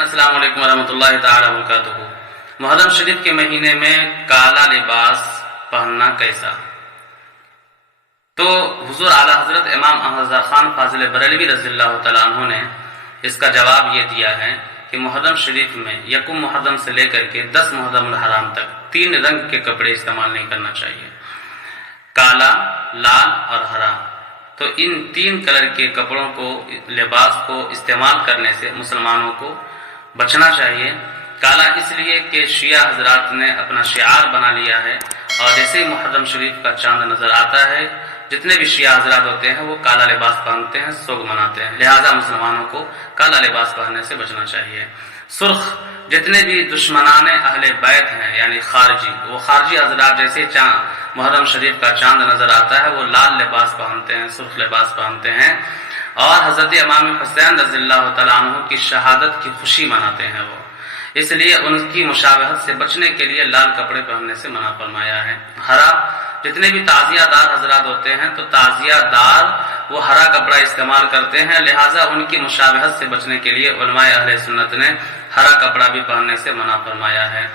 السلام علیکم ورحمۃ اللہ تعالی وبرکاتہ۔ محرم شریف کے مہینے میں کالا لباس پہننا کیسا؟ تو حضور اعلیٰ حضرت امام احمد رضا خان فاضل بریلوی رضی اللہ تعالیٰ عنہ نے اس کا جواب یہ دیا ہے کہ محرم شریف میں یکم محرم سے لے کر کے 10 محرم الحرام تک 3 رنگ کے کپڑے استعمال نہیں کرنا چاہیے، کالا، لال اور ہرا۔ تو ان 3 کلر کے کپڑوں کو، لباس کو استعمال کرنے سے مسلمانوں کو بچنا چاہیے۔ کالا اس لیے کہ شیعہ حضرات نے اپنا شعار بنا لیا ہے، اور جیسے ہی محرم شریف کا چاند نظر آتا ہے جتنے بھی شیعہ حضرات ہوتے ہیں وہ کالا لباس پہنتے ہیں، سوگ مناتے ہیں، لہذا مسلمانوں کو کالا لباس پہننے سے بچنا چاہیے۔ سرخ، جتنے بھی دشمنان اہل بیت ہیں یعنی خارجی، وہ خارجی حضرات جیسے محرم شریف کا چاند نظر آتا ہے وہ لال لباس پہنتے ہیں، سرخ لباس پہنتے ہیں، اور حضرت امام حسین رضی اللہ تعالیٰ عنہ کی شہادت کی خوشی مناتے ہیں وہ، اس لیے ان کی مشابہت سے بچنے کے لیے لال کپڑے پہننے سے منع فرمایا ہے۔ ہرا، جتنے بھی تعزیہ دار حضرات ہوتے ہیں تو تعزیہ دار وہ ہرا کپڑا استعمال کرتے ہیں، لہٰذا ان کی مشابہت سے بچنے کے لیے علماء اہل سنت نے ہرا کپڑا بھی پہننے سے منع فرمایا ہے۔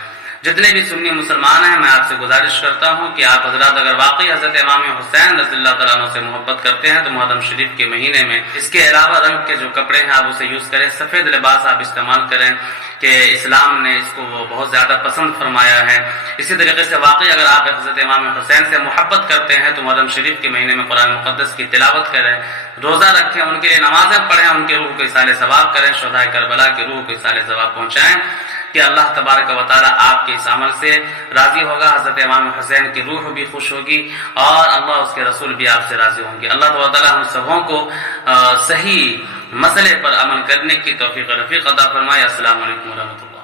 جتنے بھی سنی مسلمان ہیں میں آپ سے گزارش کرتا ہوں کہ آپ حضرات اگر واقعی حضرت امام حسین رضی اللہ تعالیٰ عنہ سے محبت کرتے ہیں تو محرم شریف کے مہینے میں اس کے علاوہ رنگ کے جو کپڑے ہیں آپ اسے یوز کریں، سفید لباس آپ استعمال کریں کہ اسلام نے اس کو بہت زیادہ پسند فرمایا ہے۔ اسی طریقے سے واقعی اگر آپ حضرت امام حسین سے محبت کرتے ہیں تو محرم شریف کے مہینے میں قرآن مقدس کی تلاوت کریں، روزہ رکھیں، ان کے لیے نمازیں پڑھیں، ان کی روح کو اصالِ ثواب کریں، شہدائے کربلا کی روح کو اصالِ ثواب پہنچائیں کہ اللہ تبارک و تعالیٰ آپ کے اس عمل سے راضی ہوگا، حضرت امام حسین کی روح بھی خوش ہوگی اور اللہ اس کے رسول بھی آپ سے راضی ہوں گے۔ اللہ تبارک و تعالیٰ ہم سبوں کو صحیح مسئلے پر عمل کرنے کی توفیق رفیق عطا فرمائے۔ السلام علیکم ورحمۃ اللہ۔